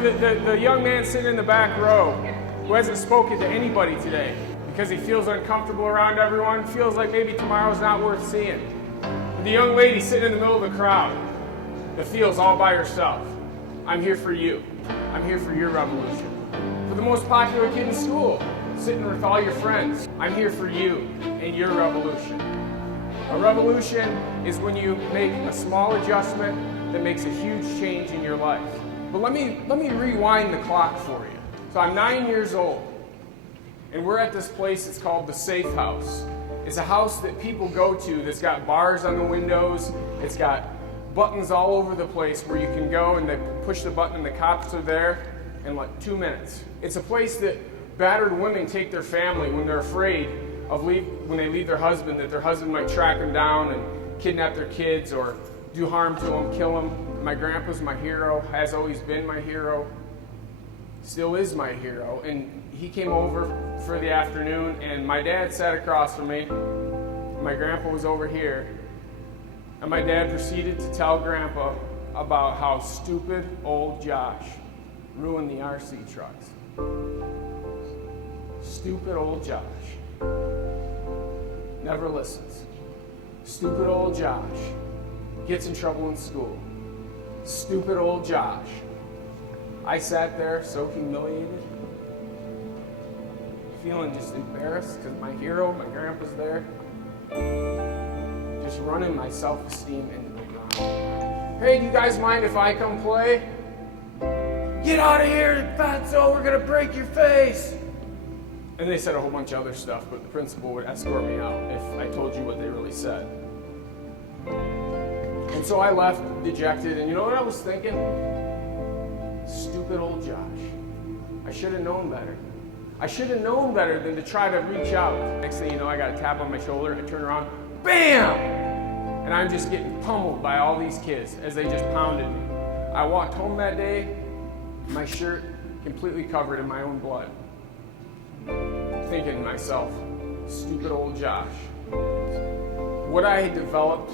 the young man sitting in the back row who hasn't spoken to anybody today because he feels uncomfortable around everyone, feels like maybe tomorrow's not worth seeing. The young lady sitting in the middle of the crowd that feels all by herself. I'm here for you. I'm here for your revolution. For the most popular kid in school, sitting with all your friends, I'm here for you and your revolution. A revolution is when you make a small adjustment that makes a huge change in your life. But let me rewind the clock for you. So I'm 9 years old, and we're at this place that's called the Safe House. It's a house that people go to that's got bars on the windows. It's got buttons all over the place where you can go and they push the button and the cops are there in like 2 minutes. It's a place that battered women take their family when they're afraid of when they leave their husband, that their husband might track them down and kidnap their kids or do harm to them, kill them. My grandpa's my hero, has always been my hero, still is my hero. And he came over for the afternoon, and my dad sat across from me. My grandpa was over here. And my dad proceeded to tell Grandpa about how stupid old Josh ruined the RC trucks. Stupid old Josh. Never listens. Stupid old Josh gets in trouble in school. Stupid old Josh. I sat there so humiliated, feeling just embarrassed because my hero, my grandpa's there, just running my self-esteem into the ground. Hey, do you guys mind if I come play? Get out of here, fatso, we're gonna break your face. And they said a whole bunch of other stuff, but the principal would escort me out if I told you what they really said. And so I left dejected, and you know what I was thinking? Stupid old Josh. I should have known better. I should have known better than to try to reach out. Next thing you know, I got a tap on my shoulder, I turn around, BAM! And I'm just getting pummeled by all these kids as they just pounded me. I walked home that day, my shirt completely covered in my own blood. Thinking to myself, stupid old Josh. What I had developed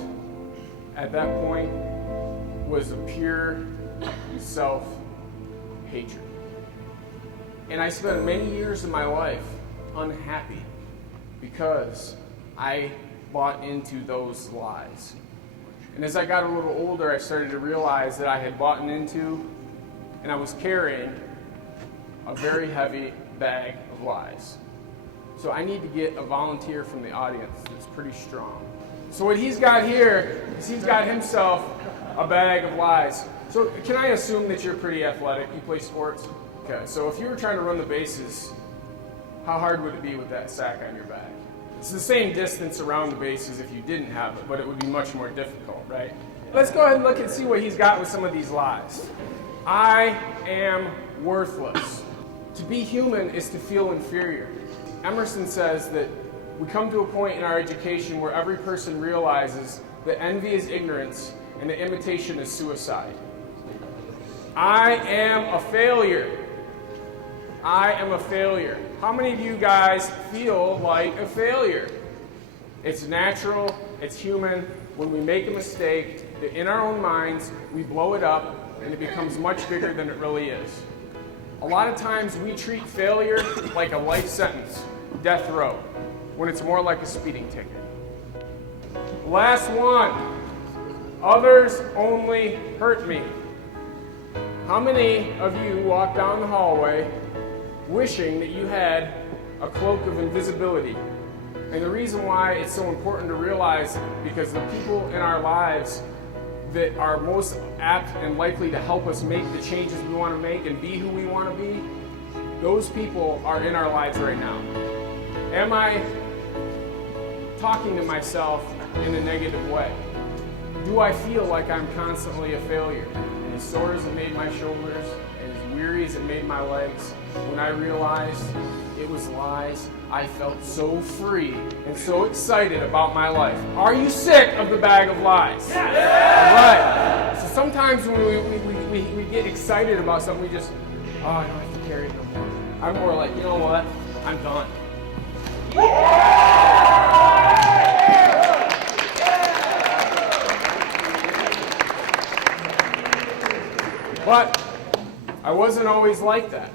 at that point was a pure self-hatred. And I spent many years of my life unhappy because I bought into those lies. And as I got a little older, I started to realize that I had bought into and I was carrying a very heavy bag of lies. So I need to get a volunteer from the audience that's pretty strong. So what he's got here is he's got himself a bag of lies. So can I assume that you're pretty athletic? You play sports? Okay, so if you were trying to run the bases, how hard would it be with that sack on your back? It's the same distance around the bases if you didn't have it, but it would be much more difficult, right? Let's go ahead and look and see what he's got with some of these lies. I am worthless. To be human is to feel inferior. Emerson says that we come to a point in our education where every person realizes that envy is ignorance and that imitation is suicide. I am a failure. I am a failure. How many of you guys feel like a failure? It's natural, it's human. When we make a mistake, that in our own minds, we blow it up and it becomes much bigger than it really is. A lot of times we treat failure like a life sentence, death row, when it's more like a speeding ticket. Last one. Others only hurt me. How many of you walk down the hallway wishing that you had a cloak of invisibility? And the reason why it's so important to realize, because the people in our lives that are most apt and likely to help us make the changes we want to make and be who we want to be, those people are in our lives right now. Am I talking to myself in a negative way? Do I feel like I'm constantly a failure? And as sore as it made my shoulders, and as weary as it made my legs, when I realized it was lies, I felt so free and so excited about my life. Are you sick of the bag of lies? Yeah. All right. So sometimes when we get excited about something, we just, I don't have to carry it no more. I'm more like, you know what? I'm done. But I wasn't always like that.